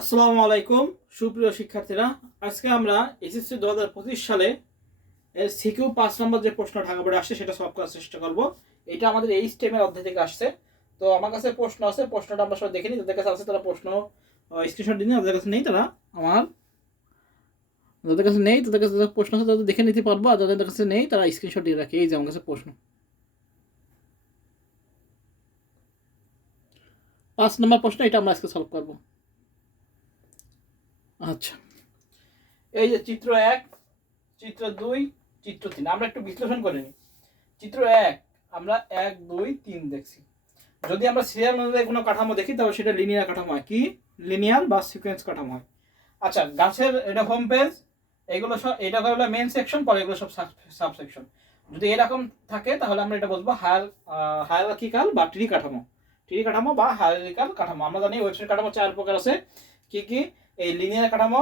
আসসালামু আলাইকুম সুপ্রিয় শিক্ষার্থীরা, আজকে আমরা এসএসসি 2025 সালে এর সিকিউ 5 নম্বর যে প্রশ্ন ঢাকা বোর্ডে আসছে সেটা সলভ করার চেষ্টা করব। এটা আমাদের এই স্টেমের অধ্যায় থেকে আসছে। তো আমার কাছে প্রশ্ন আছে, প্রশ্নটা আমরা সবাই দেখে নিই। যাদের কাছে আছে তারা প্রশ্ন স্ক্রিনশট দিন, যাদের কাছে নেই তারা যাদের কাছে নেই তাদের কাছে প্রশ্ন আছে তাদের দেখে নিতে পারবো, আর যাদের কাছে নেই তারা স্ক্রিনশট দিয়ে রাখে। এই যে আমার কাছে প্রশ্ন 5 নম্বর প্রশ্ন, এটা আমরা আজকে সলভ করব। আচ্ছা, এই যে চিত্র 1, চিত্র 2, চিত্র 3 আমরা একটু বিশ্লেষণ করে নিই। চিত্র 1 আমরা 1, 2, 3 দেখছি। যদি আমরা সিরিয়াল অনুযায়ী কোনো কাঠামো দেখি তাহলে সেটা লিনিয়ার কাঠামো হয়। কি লিনিয়ার বা সিকোয়েন্স কাঠামো হয়। আচ্ছা, গাছের এটা হোম পেজ, এগুলো সব, এটা হলো মেইন সেকশন, পরে এগুলো সব সাব সেকশন। যদি এরকম থাকে তাহলে আমরা এটা বলবো হায়ারার্কিক্যাল বা ট্রি কাঠামো বা হায়ারার্কিক্যাল কাঠামো। আমরা জানি ওয়েবসাইট কাঠামো 4 প্রকার আছে। কি কি? এই লিনিয়ার কাঠামো,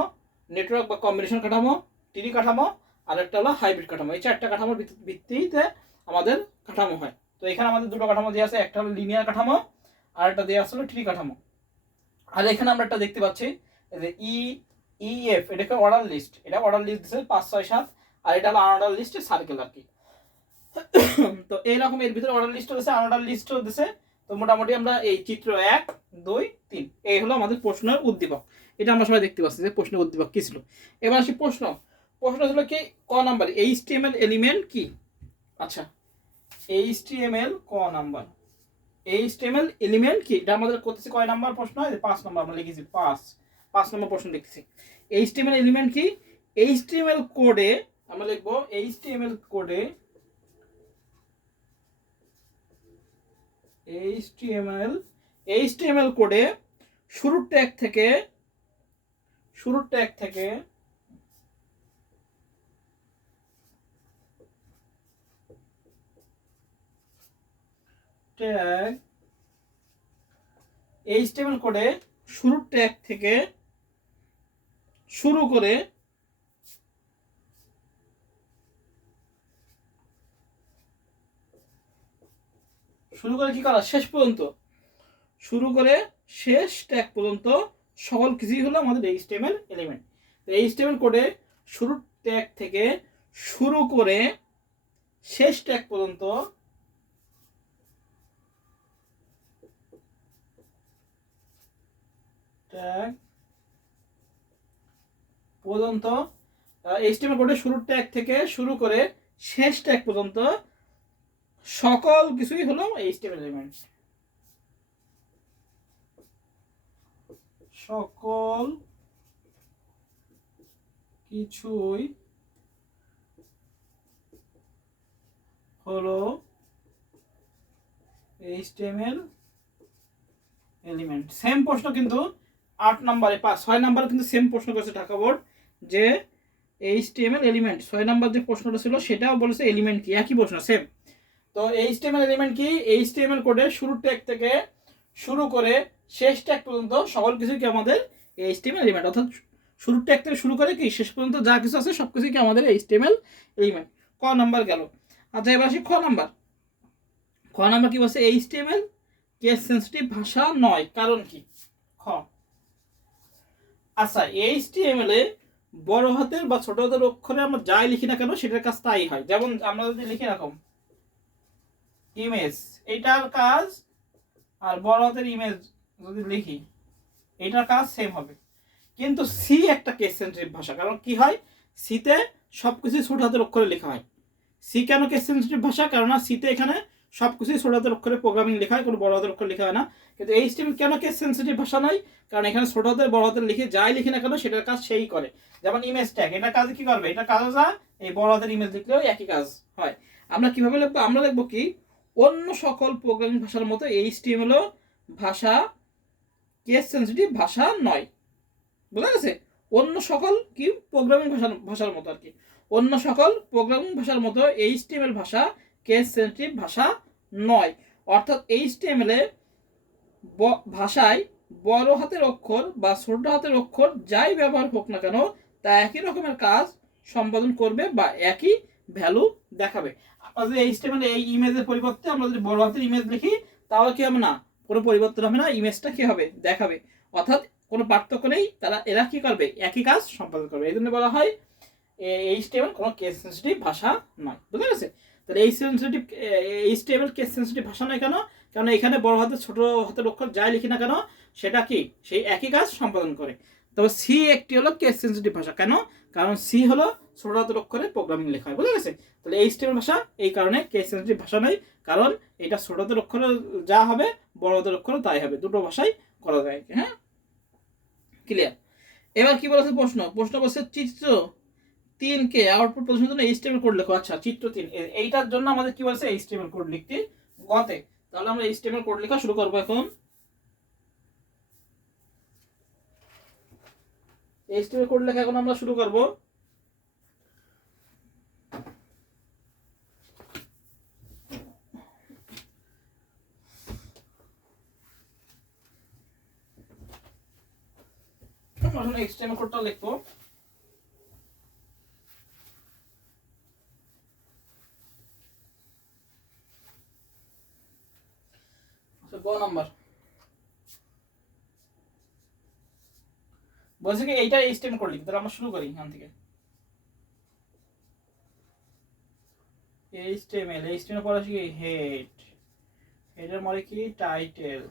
নেটওয়ার্ক বা কম্বিনেশন কাঠামো, ট্রি কাঠামো, আর একটা হলো হাইব্রিড কাঠামো। এই 4টা কাঠামোর ভিত্তিতে আমাদের কাঠামো হয়। তো এখানে আমাদের দুটো কাঠামো দেওয়া আছে, একটা হলো লিনিয়ার কাঠামো আর একটা দেওয়া আছে হলো ট্রি কাঠামো। আর এখানে আমরা একটা দেখতে পাচ্ছি যে ইএফ, এটাকে অর্ডার লিস্ট, এটা অর্ডার লিস্ট দিচ্ছে 5, 6, 7, আর এটা হলো আনঅর্ডার লিস্টে সার্কেল আর কি। তো এইরকম এর ভিতরে অর্ডার লিস্টও দিছে, আনঅর্ডার লিস্টও দিছে। তো মোটামুটি আমরা এই চিত্র 1, 2, 3 এই হলো আমাদের প্রশ্নের উদ্দীপক। এটা আমরা সবাই দেখতে পাচ্ছি যে প্রশ্নের উদ্দীপক কি ছিল। এবার আসি প্রশ্ন ছিল কি ক নাম্বার, এইচটিএমএল এলিমেন্ট কি? আচ্ছা, এইচটিএমএল ক নাম্বার, এইচটিএমএল এলিমেন্ট কি? এটা আমাদের করতেছি কয় নাম্বার প্রশ্ন? 5 নাম্বার আমরা লিখেছি, 5 নম্বর প্রশ্ন লিখেছি। এইচটিএমএল এলিমেন্ট কি? এইচটিএমএল কোডে আমরা লিখবো, এইচটিএমএল কোডে এইচটিএমএল কোডে শুরুর ট্যাগ থেকে ট্যাগ, এইচটিএমএল কোডে শুরুর ট্যাগ থেকে শুরু করে কি করা? শেষ পর্যন্ত, শুরু করে শেষ ট্যাগ পর্যন্ত সকল কিছুই হলো আমাদের এইচটিএমএল এলিমেন্ট। তো এইচটিএমএল কোডে শুরুর ট্যাগ থেকে শুরু করে শেষ ট্যাগ পর্যন্ত এইচটিএমএল কোডে শুরুর ট্যাগ থেকে শুরু করে শেষ ট্যাগ পর্যন্ত সকল কিছুই হলো এইচটিএমএল এলিমেন্ট। সকল কিছুই হলো এইচটিএমএল এলিমেন্ট। সেম প্রশ্ন কিন্তু 8 নম্বরে 6 নম্বরে কিন্তু সেম প্রশ্ন করেছে ঢাকা বোর্ড, যে এইচটিএমএল এলিমেন্ট 6 নম্বর যে প্রশ্নটা ছিল সেটাও বলেছে এলিমেন্ট কি, একই প্রশ্ন সেম। তো এইচটিএমএল এলিমেন্ট কি? এইচটিএমএল কোডে শুরুর ট্যাগ থেকে শুরু করে শেষ ট্যাগ পর্যন্ত সকল কিছুই কি আমাদের এইচটিএমএল এলিমেন্ট। অর্থাৎ শুরুর ট্যাগ থেকে শুরু করে কি শেষ পর্যন্ত যা কিছু আছে সব কিছুই কি আমাদের এইচটিএমএল এলিমেন্ট। ক নাম্বার গেল। আচ্ছা, এবার আসি খ নাম্বার। কি বলছে? এইচটিএমএল কেস সেন্সিটিভ ভাষা নয়, কারণ কি? খ। আচ্ছা, এইচটিএমএল এ বড় হাতের বা ছোট হাতের অক্ষরে আমরা যাই লিখি না কেন সেটার কাজ তাই হয়। যেমন আমরা যদি লিখি এরকম ইমেজ, এটার কাজ, আর বড় হাতের ইমেজ যদি লিখি এটার কাজ সেম হবে। কিন্তু সি একটা কেস সেন্সিটিভ ভাষা, কারণ কি হয়? সিতে সবকিছু ছোট হাতের অক্ষরে লেখা হয়। সি কেন কেস সেন্সিটিভ ভাষা? কারণ সিতে এখানে সবকিছুই ছোট হাতের অক্ষরে প্রোগ্রামিং লেখা হয়, কোনো বড় হাতের অক্ষর লেখা হয় না। কিন্তু এইচটিএমএল কেন কেস সেন্সিটিভ ভাষা নয়? কারণ এখানে ছোট হাতের বড় হাতের লিখে যাই লিখি না কেন সেটার কাজ সেই করে। যেমন ইমেজ ট্যাগ, এটার কাজ কি করবে? এটা কাজ যা এই বড় হাতের ইমেজ লিখলেও একই কাজ হয়। আমরা কিভাবে লিখবো? আমরা লিখবো কি, অন্য সকল প্রোগ্রামিং ভাষার মতো এইচটিএমএল ভাষা কেস সেন্সিটিভ ভাষা নয়। বোঝা গেছে? অন্য সকল কি প্রোগ্রামিং ভাষার মতো আর কি, অন্য সকল প্রোগ্রামিং ভাষার মতো এইচটিএমএল ভাষা কেস সেন্সিটিভ ভাষা নয়। অর্থাৎ এইচটিএমএল এ ভাষায় বড় হাতের অক্ষর বা ছোট হাতের অক্ষর যাই ব্যবহার হোক না কেন তা একই রকমের কাজ সম্পাদন করবে বা একই ভ্যালু দেখাবে। আমরা যদি এইচটিএমএল এই ইমেজের পরিবর্তে আমরা যদি বড় হাতের ইমেজ লিখি তাহলে কি হবে না? কোনো পরিবর্তন হবে না, ইমেজটা কি হবে? দেখাবে। অর্থাৎ কোনো পার্থক্য নেই, এরা কি করবে, একই কাজ সম্পাদন করবে। এই জন্য বলা হয় HTML কোনো কেস সেন্সিটিভ ভাষা নয়। বুঝতে গেছে? তাহলে HTML কেস সেন্সিটিভ ভাষা নয় কেন? কারণ এখানে বড় হাতের ছোট হাতের অক্ষর যাই লিখি না কেন সেটা কি সেই একই কাজ সম্পাদন করে। তবে সি একটি হলো কেস সেন্সিটিভ ভাষা। কেন? কারণ সি হলো ছোট হাতের অক্ষরে প্রোগ্রামিং লেখা হয়। বুঝতে গেছে? তাহলে HTML ভাষা এই কারণে কেস সেন্সিটিভ ভাষা নয়, কারণ এটা ছোট হাতের অক্ষরে যা হবে বড় হাতের অক্ষরে তাই হবে, দুটো ভাষাই করা যায়। হ্যাঁ, ক্লিয়ার? এবার কি বলেছে প্রশ্ন বলছে চিত্র 3 কে আউটপুট প্রদর্শনের জন্য HTML কোড লেখো। আচ্ছা, চিত্র 3 এইটার জন্য আমাদের কি বলছে HTML কোড লিখতে গতে। তাহলে আমরা HTML কোড লেখা শুরু করব। এখন HTML কোড লেখা এখন আমরা শুরু করব। এখন HTML কোডটা লিখবো। গ নাম্বার বলছে কি এইটা HTML কোড লিখতে। তাহলে আমরা শুরু করি এখান থেকে। HTML পরে আসে কি হেড, হেডের পরে কি টাইটেল,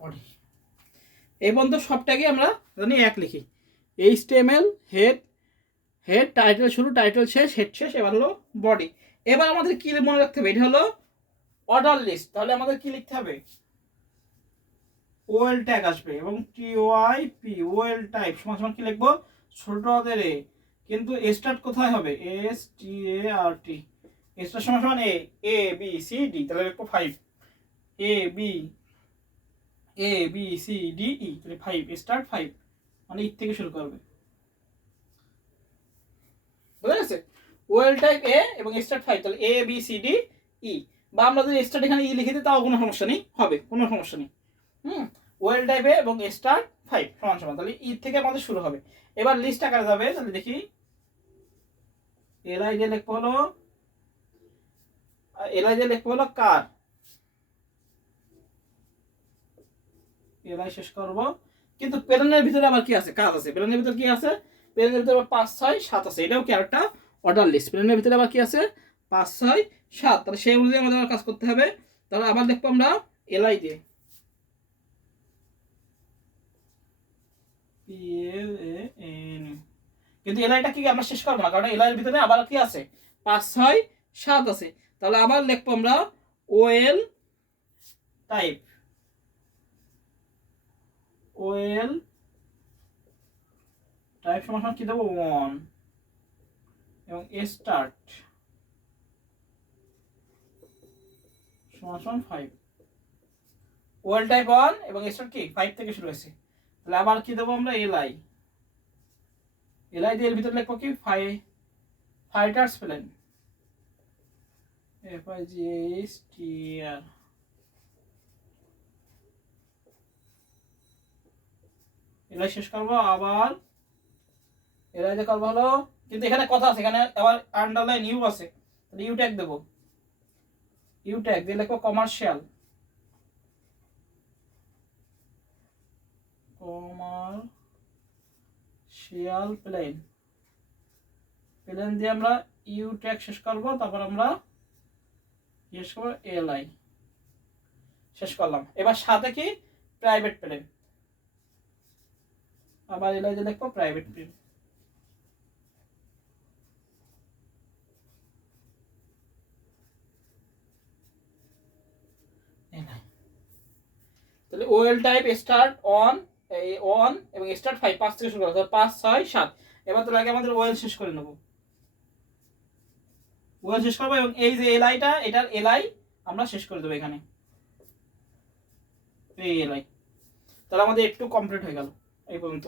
বডি। এই পর্যন্ত সবটাকে আমরা জানি এক লিখি। HTML হেড টাইটেল শুরু, টাইটেল শেষ, হেড শেষ, এবার হলো বডি। এবার আমাদের কি মনে রাখতে হবে, এটা হলো অর্ডার লিস্ট। তাহলে আমাদের কি লিখতে হবে, ওএল ট্যাগ আসবে এবং TYP ওএল টাইপ সমান সমান কি লিখবো, ছোট হাতের এ, কিন্তু স্টার্ট কোথায় হবে, START, স্টার্ট সমান সমান ABCD। তাহলে লিখবো 5 ABCDE, তাহলে 5 স্টার্ট 5 মানে থেকে শুরু করবে। বুঝা গেছে? ওয়েল টাইপ এ এবং স্টার্ট 5, তাহলে ABCDE। বা আমরা যদি স্টার্ট এখানে ই লিখে দিই তাও কোনো সমস্যা নেই, হবে, কোনো সমস্যা নেই। ওয়েল টাইপ এ এবং স্টার্ট 5 সমান সমান, তাহলে ই থেকে আমাদের শুরু হবে। এবার লিস্ট আকারে যাবে। তাহলে দেখি এলআই দিয়ে লিখবো হলো কার, এলআই শেষ করব। কিন্তু প্যানেলের ভিতরে আবার কি আছে, কাজ আছে। প্যানেলের ভিতরে কি আছে, প্যানেলের ভিতরে 5 6 7 আছে। এটাও কি আরেকটা অর্ডার লিস্ট। প্যানেলের ভিতরে আবার কি আছে, 5 6 7। তাহলে সেই অনুযায়ী আমাদের কাজ করতে হবে। তাহলে আবার দেখবো আমরা এলআই দিয়ে PLAN, কিন্তু এলআইটা কি আমরা শেষ করবো না, কারণ এলআইয়ের ভিতরে আবার কি আছে, 5 6 7 আছে। তাহলে আবার লিখবো আমরা ওএল টাইপ, ওএল টাইপ সমান কি দেবো 1 এবং স্টার্ট সমান 5। ওয়েল টাইপ 1 এবং স্টার্ট কি 5 থেকে শুরু হয়েছে। তাহলে আবার কি দেবো আমরা এলআই দিয়ে এর ভিতরে লিখবো কি ফাইটার্স প্লেন, FIGHTR। এলআই শেষ করবো। আবার এলআই দিয়ে করবো হলো, কিন্তু এখানে কথা আছে, এখানে আবার আন্ডারলাইন ইউ আছে। তাহলে ইউ ট্যাগ দেবো, ইউ ট্যাগ দিয়ে লিখবো কমার্শিয়াল প্লেন, প্লেন দিয়ে আমরা ইউ ট্যাগ শেষ করবো। তারপর আমরা শেষ করবো এলআই, শেষ করলাম। এবার সাথে কি প্রাইভেট প্লেন, আবার এলআই দিয়ে লিখবো প্রাইভেট প্লেন। তাহলে ওএল টাইপ স্টার্ট অন এবং স্টার্ট 5 থেকে শুরু করতে 5 6 7। এবার তো লাগে আমাদের ওএল শেষ করে নেব, ওএল শেষ করবো এবং এই যে এলআইটা, এটার এলআই আমরা শেষ করে দেবো এখানে, এই এলআই। তাহলে আমাদের একটু কমপ্লিট হয়ে গেল এই পর্যন্ত।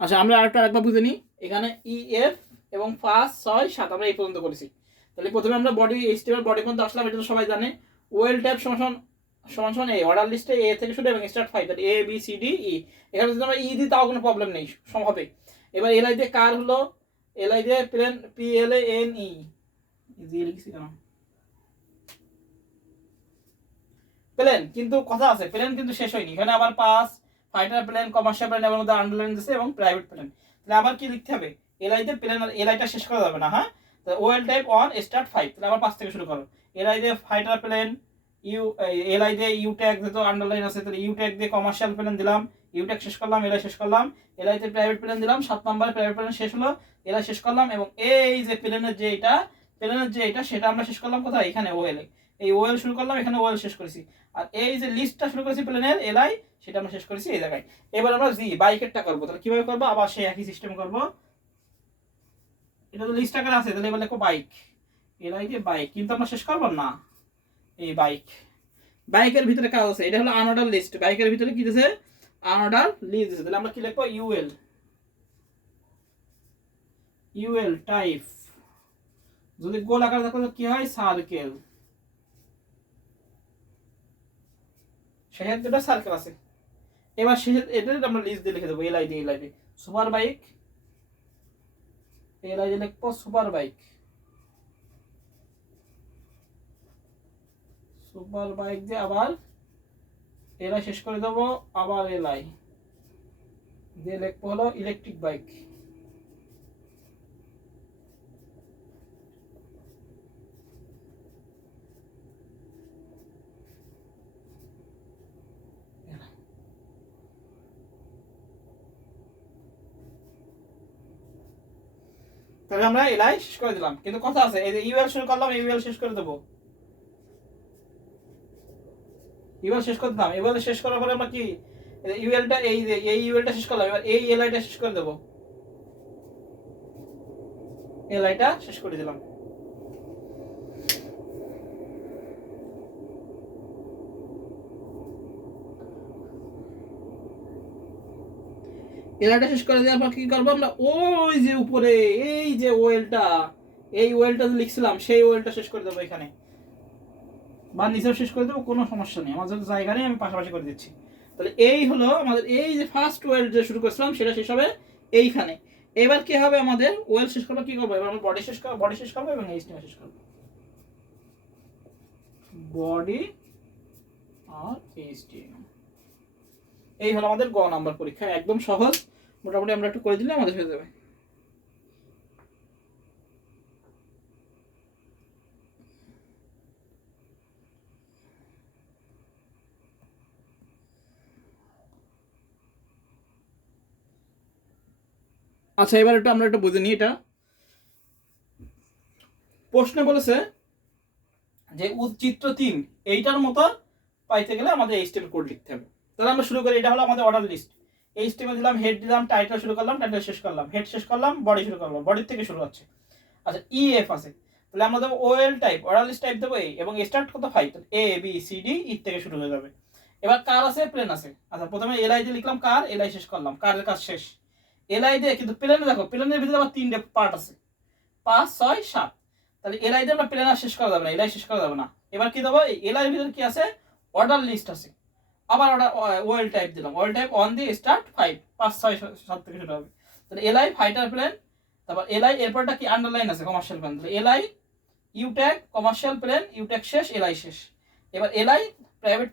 আচ্ছা, আমরা আরেকবার বুঝে নিই। এখানে EF এবং 5 6 7 আমরা এই পর্যন্ত করেছি। তাহলে প্রথমে আমরা বডি HTML বডি পর্যন্ত আসলাম, এটা তো সবাই জানে। ওয়েল টাইপ সমান সমান সমান এ, অর্ডার লিস্টে এ থেকে শুরু এবং স্টার্ট 5, তাহলে এ বি সি ডি ই। এখানে যদি আমরা ই দিই তাও কোনো প্রবলেম নেই, সম হবে। এবার এলআই দিয়ে কার হলো, এলআই দিয়ে plane P L A N E লিখছি কেন প্লেন, কিন্তু কথা আছে প্লেন কিন্তু শেষ হয়নি, এখানে আবার পাস ফাইটার প্লেন, কমার্শিয়াল প্লেন এবং মধ্যে আন্ডারলাইন দিয়েছে এবং প্রাইভেট প্লেন। তাহলে আবার কি লিখতে হবে, এলআই দিয়ে প্লেন, আর এলআইটা শেষ করা যাবে না, হ্যাঁ। তাহলে ওয়েল টাইপ অন স্টার্ট 5, তাহলে আবার 5 থেকে শুরু করো। এলআই দিয়ে ফাইটার প্লেন, ইউ এলআই দিয়ে ইউ ট্যাগ যেহেতু আন্ডারলাইন আছে, তাহলে ইউ ট্যাগ দিয়ে কমার্শিয়াল প্লেন দিলাম, ইউ ট্যাগ শেষ করলাম, এলআই শেষ করলাম। এলআই তে প্রাইভেট প্লেন দিলাম, 7 নম্বরে প্রাইভেট প্লেন শেষ হলো, এলআই শেষ করলাম। এবং এই যে প্লেনের যে এটা সেটা আমরা শেষ করলাম কোথায়, এখানে ওয়েল, এই ওয়েল শুরু করলাম, এখানে ওয়েল শেষ করেছি। আর এই যে লিস্টটা শুরু করেছি প্লেনের এলআই, সেটা আমরা শেষ করেছি এই জায়গায়। এবার আমরা জি বাইকেরটা করবো, তাহলে কিভাবে করবো, আবার সেই একই সিস্টেম করবো। এটা তো লিস্ট আকারে আছে, তাহলে এবার লিখো বাইক, এলআই দিয়ে বাইক, কিন্তু আমরা শেষ করবো না। এই বাইকের ভিতরে কাজ আছে, এটা হলো আনঅর্ডার লিস্ট, বাইকের ভিতরে কি দিয়েছে, আনঅর্ডার লিস্ট দিয়েছে। তাহলে আমরা কি লিখবো, ইউএল টাইপ, যদি গোল আকারে থাকলে কি হয়, সার্কেল, শেষের দুটো সার্কেল আছে। এবার শেষের এটা আমরা লিস্ট দিয়ে লিখে দেবো, এলআই দিয়ে সুপার বাইক, এলআই দিয়ে লিখবো সুপার বাইক, সুপার বাইক দিয়ে আবার এলআই শেষ করে দেবো, আবার এলআই দিয়ে লিখবো হলো ইলেকট্রিক বাইক। তাহলে আমরা এলআই শেষ করে দিলাম, কিন্তু কথা আছে, এই যে ইউএল শুরু করলাম, ইউএল শেষ করে দেবো, ইউএল শেষ করে দিলাম। ইউএল শেষ করার পরে আমরা কি, ইউএলটা এই যে এই ইউএলটা শেষ করলাম, এবার এই এলআইটা শেষ করে দেবো, এলআইটা শেষ করে দিলাম। এলআইটা শেষ করে দেওয়ার পর কি করবো আমরা, ওই যে উপরে এই যে ওয়েলটা, এই ওয়েলটা লিখছিলাম, সেই ওয়েলটা শেষ করে দেবো এখানে, বা নিচেও শেষ করে দেবো, কোনো সমস্যা নেই, আমার যদি জায়গা নেই আমি পাশাপাশি করে দিচ্ছি। তাহলে এই হলো আমাদের এই যে ফার্স্ট ওয়েল যে শুরু করেছিলাম সেটা শেষ হবে এইখানে। এবার কি হবে, আমাদের ওয়েল শেষ করবো, কি করবো, এবার আমরা বডি শেষ করবো এবং এইচটিএমএল শেষ করবো, বডি আর এইচটিএমএল। এই হলো আমাদের গ নাম্বার পরীক্ষা, একদম সহজ, মোটামুটি আমরা একটু করে দিলে আমাদের হয়ে যাবে। আচ্ছা এবার একটু আমরা একটু বুঝে নিই, এটা প্রশ্নে বলেছে যে চিত্র 3 এইটার মতো পাইতে গেলে আমাদের এইচটিএমএল কোড লিখতে হবে। তাহলে আমরা শুরু করি, এটা হলো আমাদের অর্ডার লিস্ট, এইচটিএমএল দিলাম, হেড দিলাম, টাইটেল শুরু করলাম, টাইটেল শেষ করলাম, হেড শেষ করলাম, বডি শুরু করলাম, বডির থেকে শুরু হচ্ছে। আচ্ছা ইএফ আছে, তাহলে আমরা দেবো OL type, order list type দেবো এ, এবং স্টার্ট কত 5, তাহলে A B C D E থেকে শুরু হয়ে যাবে। এবার কার আছে, প্লেন আছে। আচ্ছা প্রথমে এলআই দিয়ে লিখলাম কার, এলআই শেষ করলাম, কারের কাজ শেষ। এলআই দিয়ে কিন্তু প্লেনে দেখো, প্লেনের ভিতরে আবার 3টে পার্ট আছে, 5 6 7, তাহলে এলআই দিয়ে আমরা প্লেন আর শেষ করা যাবে না, এলআই শেষ করা যাবে না। এবার কি দেবো, এলআই এর ভিতরে কি আছে, অর্ডার লিস্ট আছে, আবার অর্ডার ওয়েল টাইপ দিলাম, ওয়েল টাইপ অন দিয়ে স্টার্ট 5 5 6 7 থেকে শুরু হবে। তাহলে এলআই ফাইটার প্লেন, তারপর এলআই এরপরটা কি আন্ডারলাইন আছে কমার্শিয়াল প্লেন, তাহলে LI u tag commercial plane, u tag শেষ, এলআই শেষ। এবার এলআই প্রাইভেট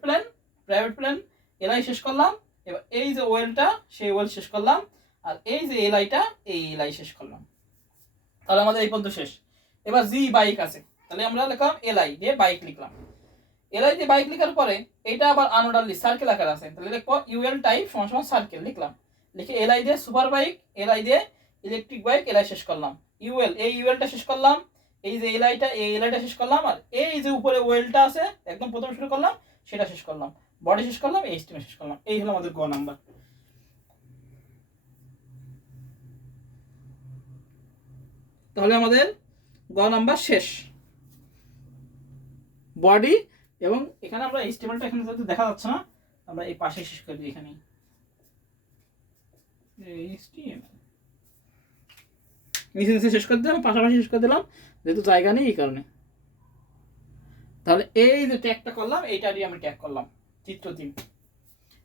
প্লেন, এলআই শেষ করলাম। এবার এই যে ওয়েলটা, সেই ওয়েল শেষ করলাম, আর এই যে এলআইটা, এই এলআই শেষ করলাম। তাহলে আমাদের এই পর্যন্ত শেষ। এবার জি বাইক আছে, তাহলে আমরা লিখলাম এলআই দিয়ে বাইক লিখলাম, এলআই দিয়ে বাইক লেখার পরে এটা আবার আনঅর্ডার লিস্ট সার্কেল আকার আছে, তাহলে লিখবো ইউএল টাইপ সমান সমান সার্কেল লিখলাম, লিখে এলআই দিয়ে সুপার বাইক, এলআই দিয়ে ইলেকট্রিক বাইক, এলআই শেষ করলাম, ইউএল এই ইউএলটা শেষ করলাম, এই যে এলআইটা এই এলআইটা শেষ করলাম, আর এই যে উপরে ওয়েলটা আছে একদম প্রথম শুরু করলাম সেটা শেষ করলাম, বডি শেষ করলাম, এইচটিএমএল শেষ করলাম। এই হলো আমাদের গ নাম্বার। তাহলে আমাদের গ নাম্বার শেষ, বডি এবং এখানে আমরা এইচটিএমএলটা এখানে যেহেতু দেখা যাচ্ছে না, আমরা এই পাশে শেষ করে দিই, এখানে এইচটিএমএল নিচে নিচে শেষ করে দিলাম, পাশাপাশি শেষ করে দিলাম, যেহেতু জায়গা নেই এই কারণে। তাহলে এই যে ট্যাগটা করলাম এইটা দিয়ে আমি ট্যাগ করলাম চিত্র 3।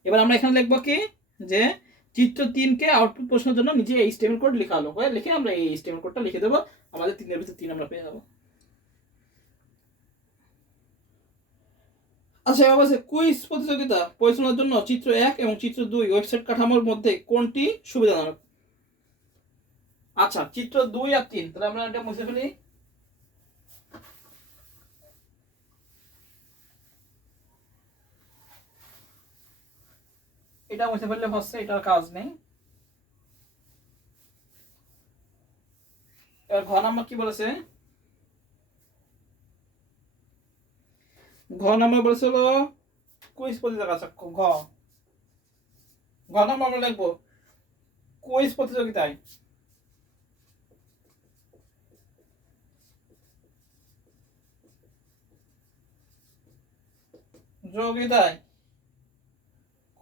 এবার আমরা এখানে লিখবো কি যে চিত্র 3কে আউটপুট প্রশ্নের জন্য নিচে এই স্টেটমেন্ট কোড লেখা হলো, লিখে আমরা এই স্টেটমেন্ট কোডটা লিখে দেবো, আমাদের 3 এর ভিতর 3 আমরা পেয়ে যাবো। আচ্ছা এবার বলছে কুইজ প্রতিযোগিতা পরিচালনার জন্য চিত্র 1 এবং চিত্র 2 ওয়েবসাইট কাঠামোর মধ্যে কোনটি সুবিধাজনক? আচ্ছা চিত্র 2 আর 3, তাহলে আমরা এটা মুছে ফেলি। এটা মুছে ফেললে হচ্ছে, এটার কাজ নেই। এবার ঘ নাম্বার কি বলেছে? ঘ নাম্বার বলেছিল কুইজ প্রতিযোগিতা। আচ্ছা ঘ নাম্বার আমরা লিখবো কুইজ প্রতিযোগিতায়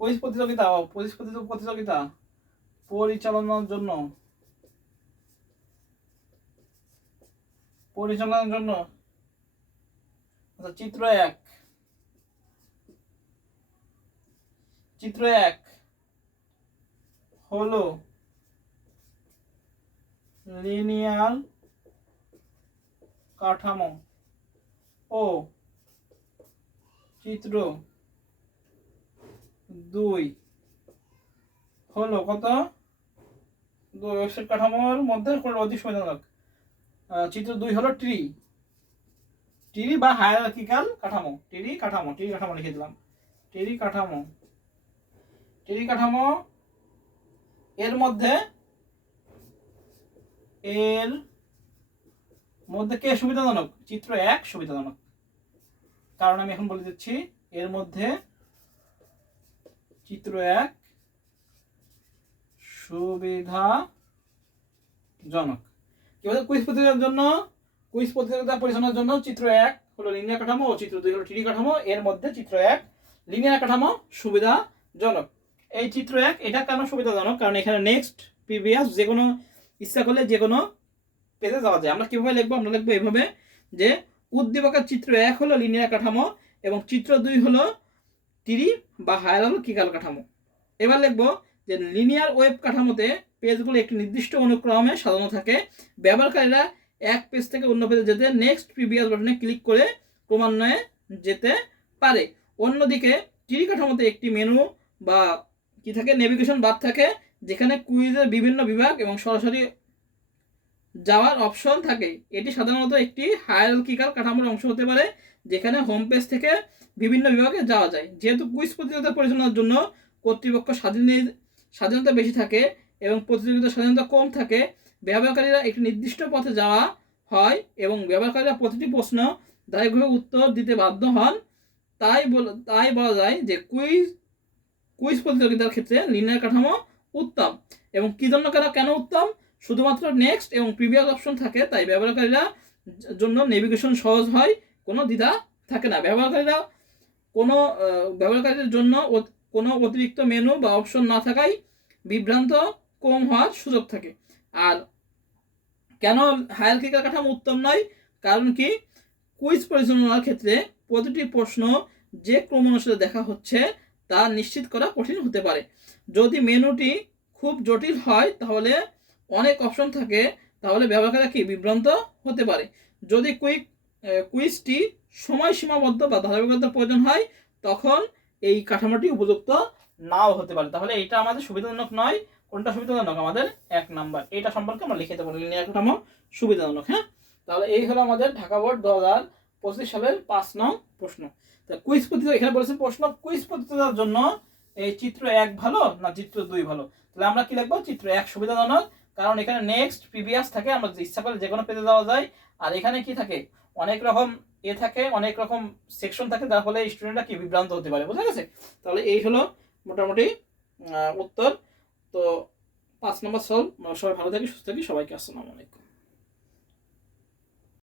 কুইজ প্রতিযোগিতা পরিচালনার জন্য আচ্ছা চিত্র 1 হলো লিনিয়ার কাঠামো ও চিত্র 2 হলো কত ওয়েবসাইট কাঠামোর মধ্যে কোন অধিক সুবিধাজনক? চিত্র 2 হলো ট্রি বা হায়ারার্কিক্যাল কাঠামো। ট্রি কাঠামো লিখে দিলাম। ট্রি কাঠামো এর মধ্যে কে সুবিধাজনক? চিত্র 1 সুবিধাজনক। কারণ আমি এখন বলে দিচ্ছি এর মধ্যে চিত্র 1 সুবিধাজনক। কি বলছে? কুইজ প্রতিযোগিতা পরিচালনার জন্য চিত্র 1 হলো লিনিয়ার কাঠামো ও চিত্র 2 হলো ট্রি কাঠামো। এর মধ্যে চিত্র 1 লিনিয়ার কাঠামো সুবিধাজনক। এই চিত্র 1 এটা কেন সুবিধাজনক? কারণ এখানে নেক্সট প্রিভিয়াস যে কোনো ইচ্ছা করলে যে কোনো পেজে যাওয়া যায়। আমরা কিভাবে লিখবো? আমরা লিখবো এইভাবে যে উদ্দীপকের চিত্র 1 হলো লিনিয়ার কাঠামো এবং চিত্র 2 হলো ট্রি বা হায়ারার্কিক্যাল কাঠামো। এবার লিখবো যে লিনিয়ার ওয়েব কাঠামোতে পেজগুলো একটি নির্দিষ্ট অনুক্রমে সাজানো থাকে। ব্যবহারকারীরা এক পেজ থেকে অন্য পেজে যেতে নেক্সট প্রিভিয়াস বাটনে ক্লিক করে ক্রমান্বয়ে যেতে পারে। অন্যদিকে ট্রি কাঠামোতে একটি মেনু বা কি থাকে, নেভিগেশন বার থাকে, যেখানে কুইজের বিভিন্ন বিভাগ এবং সরাসরি যাওয়ার অপশন থাকে। এটি সাধারণত একটি হায়ারার্কিক্যাল কাঠামোর অংশ হতে পারে, যেখানে হোম পেজ থেকে বিভিন্ন বিভাগে যাওয়া যায়। যেহেতু কুইজ প্রতিযোগিতা পরিচালনার জন্য কর্তৃপক্ষ স্বাধীনতা বেশি থাকে এবং প্রতিযোগিতা স্বাধীনতা কম থাকে, ব্যবহারকারীরা একটি নির্দিষ্ট পথে যাওয়া হয় এবং ব্যবহারকারীরা প্রতিটি প্রশ্ন দায়ভাবে উত্তর দিতে বাধ্য হন। তাই বলা যায় যে কুইজ প্রতিযোগিতার ক্ষেত্রে লিনিয়ার কাঠামো উত্তম। এবং কি জন্য কেন উত্তম? শুধুমাত্র নেক্সট এবং প্রিভিয়াস অপশন থাকে, তাই ব্যবহারকারীরা জন্য নেভিগেশন সহজ হয়, কোনো দ্বিধা থাকে না। ব্যবহারকারীদের জন্য কোনো অতিরিক্ত মেনু বা অপশন না থাকায় বিভ্রান্ত কম হওয়ার সুযোগ থাকে। আর কেন হায়ারার্কিক্যাল কাঠামো উত্তম নয়? কারণ কি, কুইজ পরিচালনার ক্ষেত্রে প্রতিটি প্রশ্ন যে ক্রম অনুসারে দেখা হচ্ছে তা নিশ্চিত করা কঠিন হতে পারে। যদি মেনুটি খুব জটিল হয়, তাহলে অনেক অপশন থাকে, তাহলে ব্যবহারকারীরা কি বিভ্রান্ত হতে পারে। যদি কুইজটি সময় সীমাবদ্ধ বা ধারাবাহিকতার প্রয়োজন হয়, তখন এই কাঠামোটি উপযুক্ত নাও হতে পারে। তাহলে এটা আমাদের সুবিধাজনক নয়। কোনটা সুবিধাজনক? আমাদের 1 নাম্বার। এটা সম্পর্কে আমরা লিখে দেবো লিনিয়ার কাঠামো সুবিধাজনক। হ্যাঁ, তাহলে এই হলো আমাদের ঢাকা বোর্ড 2025 সালের 5 নং প্রশ্ন। কুইজ প্রতিযোগিতা এখানে বলেছে প্রশ্ন কুইজ প্রতিযোগিতার জন্য এই চিত্র 1 ভালো না চিত্র 2 ভালো? তাহলে আমরা কি লিখবো? চিত্র 1 সুবিধাজনক। কারণ এখানে নেক্সট প্রিভিয়াস থাকে, আমরা ইচ্ছা করে যে কোনো পেজে যাওয়া যায়। আর এখানে কি থাকে, অনেক রকম থাকে, অনেক রকম সেকশন থাকে, যার ফলে স্টুডেন্টরা কি বিভ্রান্ত হতে পারে। বুঝা গেছে? তাহলে এই হলো মোটামুটি উত্তর। তো 5 নম্বর সলভ। সবাই ভালো থাকি, সুস্থ থাকি, সবাইকে আসসালামু আলাইকুম।